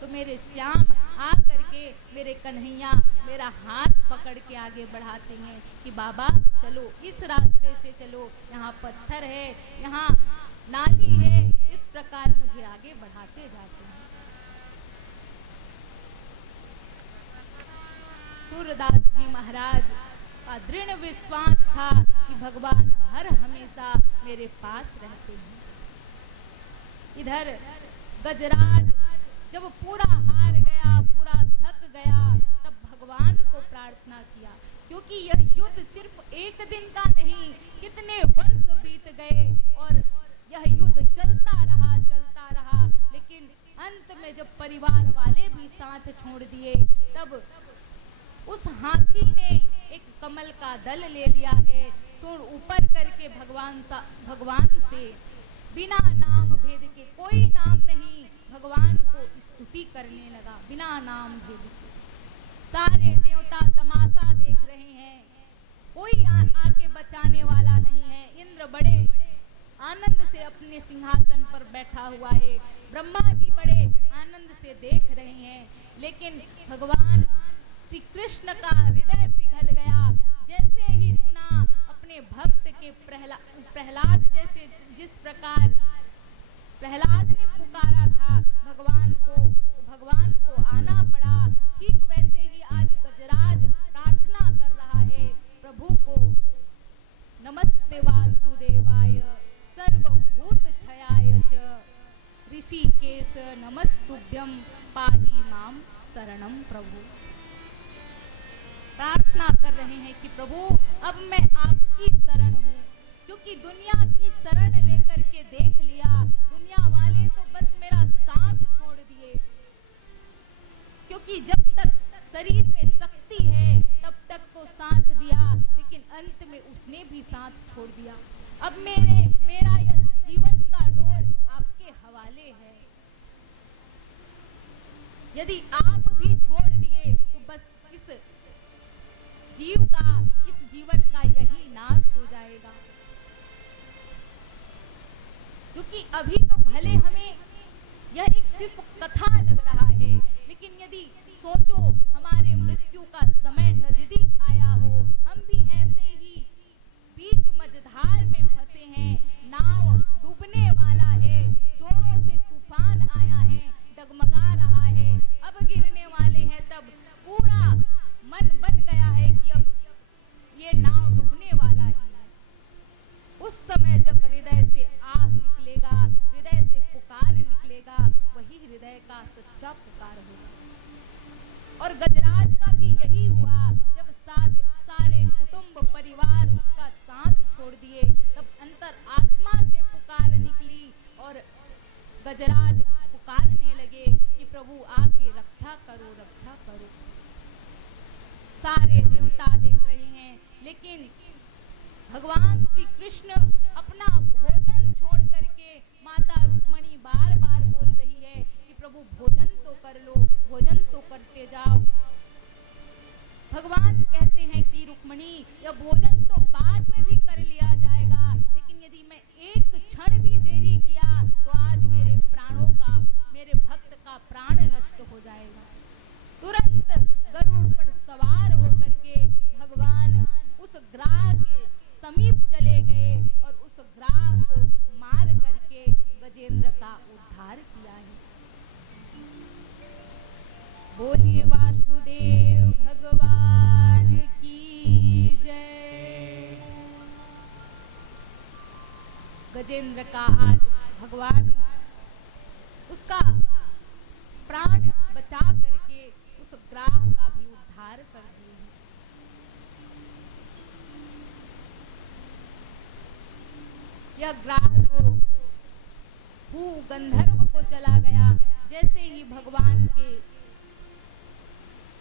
तो मेरे श्याम आ करके मेरे कन्हैया मेरा हाथ पकड़ के आगे बढ़ाते हैं कि बाबा चलो इस रास्ते से चलो, यहाँ पत्थर है, यहाँ नाली है, इस प्रकार मुझे आगे बढ़ाते जाते हैं। सूरदास जी महाराज का दृढ़ विश्वास था कि भगवान हर हमेशा मेरे पास रहते हैं। इधर गजराज जब पूरा हार गया, पूरा थक गया, तब भगवान को प्रार्थना किया, क्योंकि यह युद्ध सिर्फ एक दिन का नहीं, कितने वर्ष बीत गए और यह युद्ध चलता रहा। लेकिन अंत में जब परिवार वाले भी साथ छोड़ दिए, तब उस हाथी ने एक कमल का दल ले लिया है, सुर ऊपर करके भगवान से बिना नाम भेद के, कोई नाम नहीं, भगवान को स्तुति करने लगा बिना नाम भेद के। सारे देवता तमाशा देख रहे हैं, कोई आके बचाने वाला नहीं है। इंद्र बड़े आनंद से अपने सिंहासन पर बैठा हुआ है, ब्रह्मा जी बड़े आनंद से देख रहे हैं, लेकिन भगवान श्री कृष्ण का हृदय पिघल गया। जैसे ही सुना अपने भक्त के प्रहलाद जैसे, जिस प्रकार प्रहलाद ने पुकारा था भगवान को आना पड़ा, ठीक वैसे ही आज गजराज प्रार्थना कर रहा है प्रभु को, नमस्ते वासुदेवाय सर्वभूत क्षयाय च ऋषिकेश नमस्तुभ्यं पाहि माम शरणम प्रभु। प्रार्थना कर रहे हैं कि प्रभु अब मैं आपकी शरण हूँ, क्योंकि दुनिया की शरण लेकर के देख लिया, दुनिया वाले तो बस मेरा साथ छोड़ दिए, क्योंकि जब तक शरीर में शक्ति है तब तक तो साथ दिया, लेकिन अंत में उसने भी साथ छोड़ दिया। अब मेरा यह जीवन का डोर आपके हवाले है, यदि आप भी छोड़ दिए तो बस इस जीवन का यही नाश हो जाएगा। क्योंकि अभी तो भले हमें यह एक सिर्फ कथा लग रहा है, लेकिन यदि सोचो हमारे मृत्यु का समय नजदीक आया हो, हम भी ऐसे ही बीच मझधार में फंसे हैं, नाव डूबने वाला है, जोरों से तूफान आया है, डगमगा रहा है, अब गिरने वाले हैं, तब पूरा मन बन गया है कि अब ये नाव डूबने वाला ही है। उस समय जब हृदय से आह निकलेगा, हृदय से पुकार निकलेगा, वही हृदय का सच्चा पुकार होगा। और गजराज का भी यही हुआ, जब सारे कुटुंब परिवार उसका साथ छोड़ दिए, तब अंतर आत्मा से पुकार निकली और गजराज पुकारने लगे कि प्रभु आके रक्षा करो, रक्षा करो। सारे देवता देख रहे हैं, लेकिन भगवान श्री कृष्ण अपना भोजन छोड़ करके, माता रुक्मणी बार बार बोल रही है कि प्रभु भोजन तो कर लो, भोजन तो करते जाओ। भगवान कहते हैं कि रुक्मणी यह भोजन तो बाद में भी कर लिया जाएगा, लेकिन यदि मैं एक क्षण भी देरी किया तो आज मेरे प्राणों का, मेरे भक्त का प्राण नष्ट हो जाएगा। तुरंत गरुड़ पर सवार होकर के भगवान उस ग्राह के समीप चले गए और उस ग्राह को मार करके गजेंद्र का उद्धार किया है। बोलिए वासुदेव भगवान की जय। गजेंद्र का आज भगवान उसका प्राण बचा करके उस ग्राह का भी उद्धार कर दिए। यह ग्राह तो भू गंधर्व को चला गया, जैसे ही भगवान के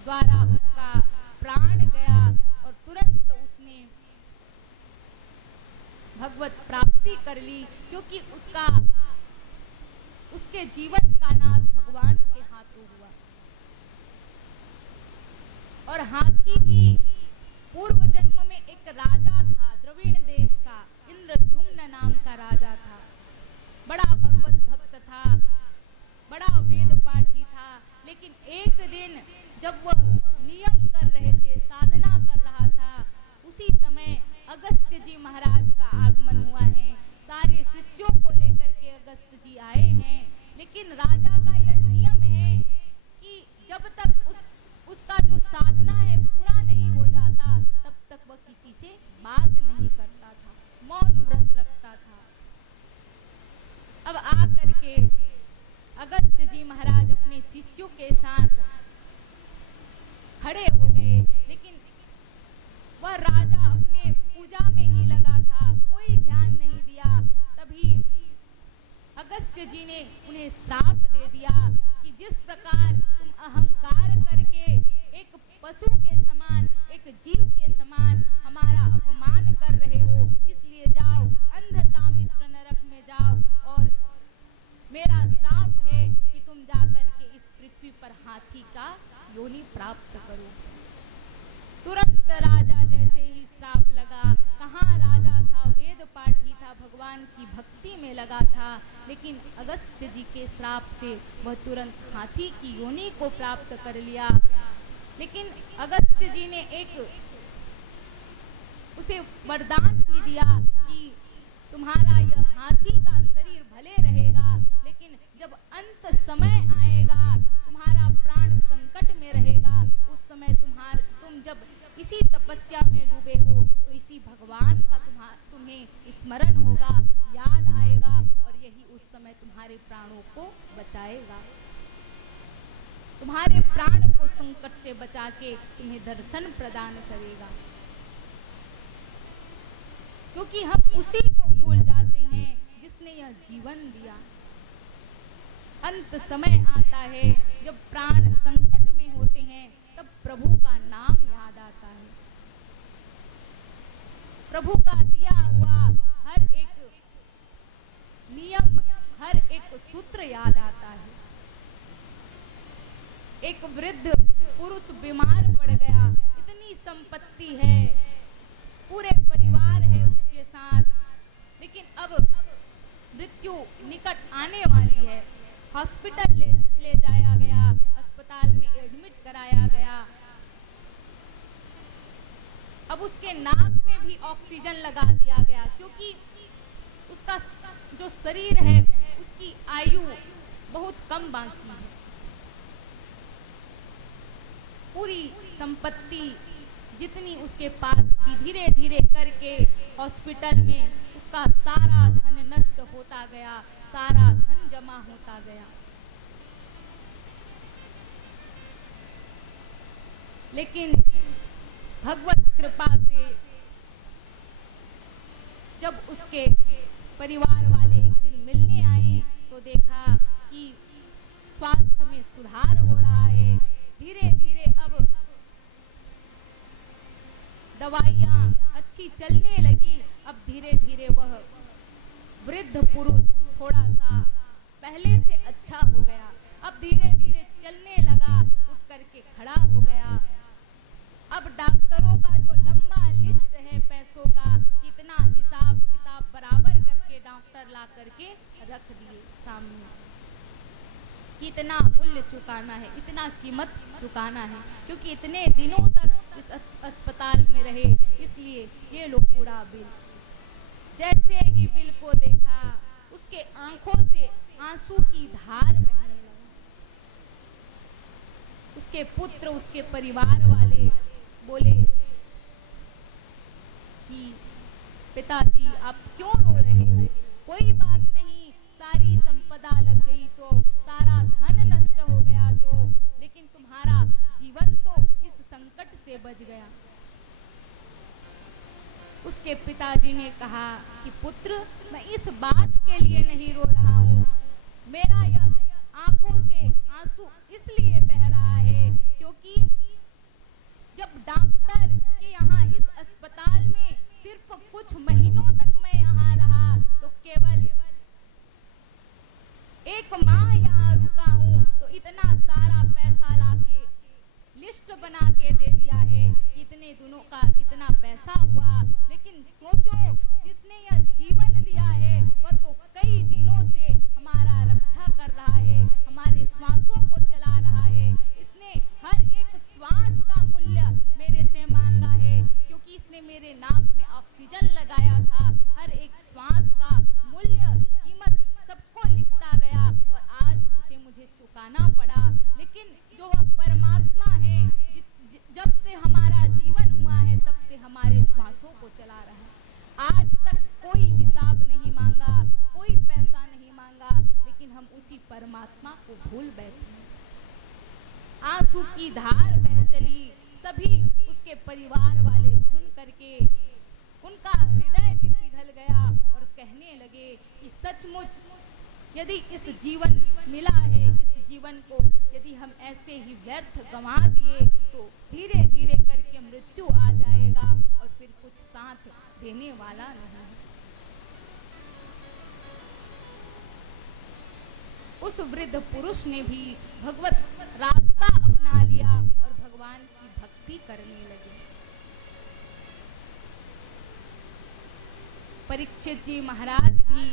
द्वारा उसका प्राण गया और तुरंत उसने भगवत प्राप्ति कर ली, क्योंकि उसके जीवन का नाश भगवान के हाथों हुआ। और हाथी भी पूर्व जन्म में एक राजा था, द्रविड़ देश का, इंद्रद्युम्न नाम का राजा था। बड़ा भगवत भक्त था, बड़ा वेद पाठी था, लेकिन एक दिन जब वह नियम कर रहे थे, साधना कर रहा था, उसी समय अगस्त्य जी महाराज का आगमन हुआ है। सारे शिष्यों को लेकर के अगस्त्य जी आए हैं। लेकिन राजा का यह नियम है कि जब तक उसका जो साधना है पूरा नहीं हो जाता, तब तक वह किसी से बात नहीं करता था, मौन व्रत रखता था। अब आकर के अगस्त्य जी महाराज अपने शिष्यों के साथ खड़े हो गए, लेकिन वह राजा अपने पूजा में ही लगा था, कोई ध्यान नहीं दिया। तभी अगस्त्य जी ने उन्हें श्राप दे दिया कि जिस प्रकार तुम अहंकार करके एक पशु के समान, एक जीव के समान हमारा अपमान कर रहे हो, इसलिए जाओ अंधता मिश्र नरक में जाओ और मेरा श्राप है कि तुम जाकर के इस पृथ्वी पर हाथी का योनि प्राप्त करो। तुरंत राजा जैसे ही श्राप लगा, कहाँ राजा था, वेद पाठी था, भगवान की भक्ति में लगा था, लेकिन अगस्त्य जी के श्राप से वह तुरंत हाथी की योनि को प्राप्त कर लिया। लेकिन अगस्त्य जी ने एक उसे वरदान भी दिया कि तुम्हारा यह हाथी का शरीर भले रहेगा, लेकिन जब अंत समय आएगा, तुम्हारा प्राण संकट में रहेगा, उस समय तुम जब इसी तपस्या में डूबे हो तो इसी भगवान का तुम्हें स्मरण होगा, याद आएगा और यही उस समय तुम्हारे प्राणों को बचाएगा, तुम्हारे प्राण को संकट से बचा के तुम्हें दर्शन प्रदान करेगा। क्योंकि हम उसी को भूल जाते हैं जिसने यह जीवन दिया। अंत समय आता है जब प्राण संकट में होते हैं, तब प्रभु का नाम याद आता है, प्रभु का दिया हुआ हर एक नियम, हर एक सूत्र याद आता है। एक वृद्ध पुरुष बीमार पड़ गया, इतनी संपत्ति है, पूरे परिवार है उसके साथ, लेकिन अब मृत्यु निकट आने वाली है। हॉस्पिटल ले जाया गया, अस्पताल में एडमिट कराया गया। अब उसके नाक में भी ऑक्सीजन लगा दिया गया, क्योंकि उसका जो शरीर है उसकी आयु बहुत कम बाकी है। पूरी संपत्ति जितनी उसके पास थी, धीरे धीरे करके हॉस्पिटल में उसका सारा धन नष्ट होता गया, सारा धन जमा होता गया। लेकिन भगवत कृपा से जब उसके परिवार वाले एक दिन मिलने आए तो देखा कि स्वास्थ्य में सुधार हो रहा है। धीरे धीरे अब दवाइयाँ अच्छी चलने लगी। अब धीरे धीरे वह वृद्ध पुरुष थोड़ा सा पहले से अच्छा हो गया। अब धीरे धीरे चलने लगा, उठ करके खड़ा हो गया। अब डॉक्टरों का जो लंबा लिस्ट है पैसों का, कितना हिसाब किताब बराबर करके डॉक्टर ला करके रख दिए सामने, कितना मूल्य चुकाना है, इतना कीमत चुकाना है, क्योंकि इतने दिनों तक इस अस्पताल में रहे, इसलिए ये लो पूरा बिल। जैसे ही बिल को देखा, उसके आंखों से आंसू की धार बहने लगी। उसके पुत्र, उसके परिवार वाले बोले कि पिताजी आप क्यों रो रहे हो? कोई बात नहीं, सारी संपदा लग गई तो, सारा धन नष्ट हो गया तो, लेकिन तुम्हारा जीवन तो इस संकट से बच गया। उसके पिताजी ने कहा कि पुत्र, मैं इस बात के लिए नहीं रो रहा हूँ, मेरा यह आंखों से आंसू इसलिए बह रहा है क्योंकि जब डॉक्टर के यहाँ इस अस्पताल में सिर्फ कुछ महीनों तक मैं यहाँ रहा तो केवल एक माह यहाँ रुका हूँ तो इतना सारा पैसा लाके लिस्ट बना के दे दिया है, कितने दिनों का इतना पैसा हुआ। लेकिन सोचो, जिसने यह जीवन दिया है वह तो कई दिनों से हमारा रक्षा कर रहा है, हमारे श्वासों को चला रहा है, बोल बैठे। आंसू की धार बह चली, सभी उसके परिवार वाले सुन करके उनका हृदय भी पिघल गया और कहने लगे कि सचमुच यदि इस जीवन मिला है, इस जीवन को यदि हम ऐसे ही व्यर्थ गंवा दिए तो धीरे धीरे करके मृत्यु आ जाएगा और फिर कुछ साथ देने वाला नहीं। उस वृद्ध पुरुष ने भी भगवत रास्ता अपना लिया और भगवान की भक्ति करने लगे। परीक्षित जी महाराज भी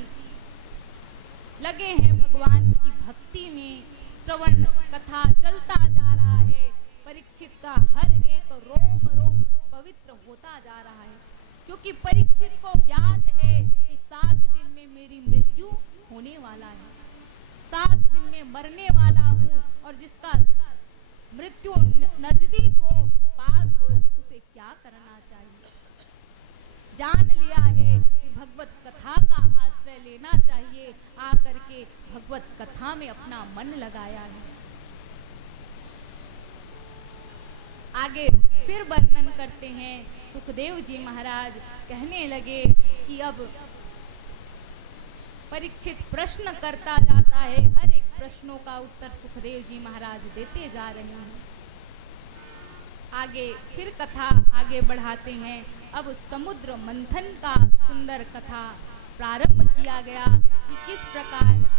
लगे हैं भगवान की भक्ति में। श्रवण कथा चलता जा रहा है, परीक्षित का हर एक रोम रोम पवित्र होता जा रहा है, क्योंकि परीक्षित को ज्ञात है कि 7 दिन में मेरी मृत्यु होने वाला है, 7 दिन में मरने वाला हूँ, और जिसका मृत्यु नजदीक हो, पास हो, उसे क्या करना चाहिए। जान लिया है कि भगवत कथा का आश्रय लेना चाहिए, आकर के भगवत कथा में अपना मन लगाया है। आगे फिर वर्णन करते हैं, सुखदेव जी महाराज कहने लगे कि अब परीक्षित प्रश्न करता जाता है, हर एक प्रश्नों का उत्तर सुखदेव जी महाराज देते जा रहे हैं। आगे फिर कथा आगे बढ़ाते हैं। अब समुद्र मंथन का सुंदर कथा प्रारंभ किया गया कि किस प्रकार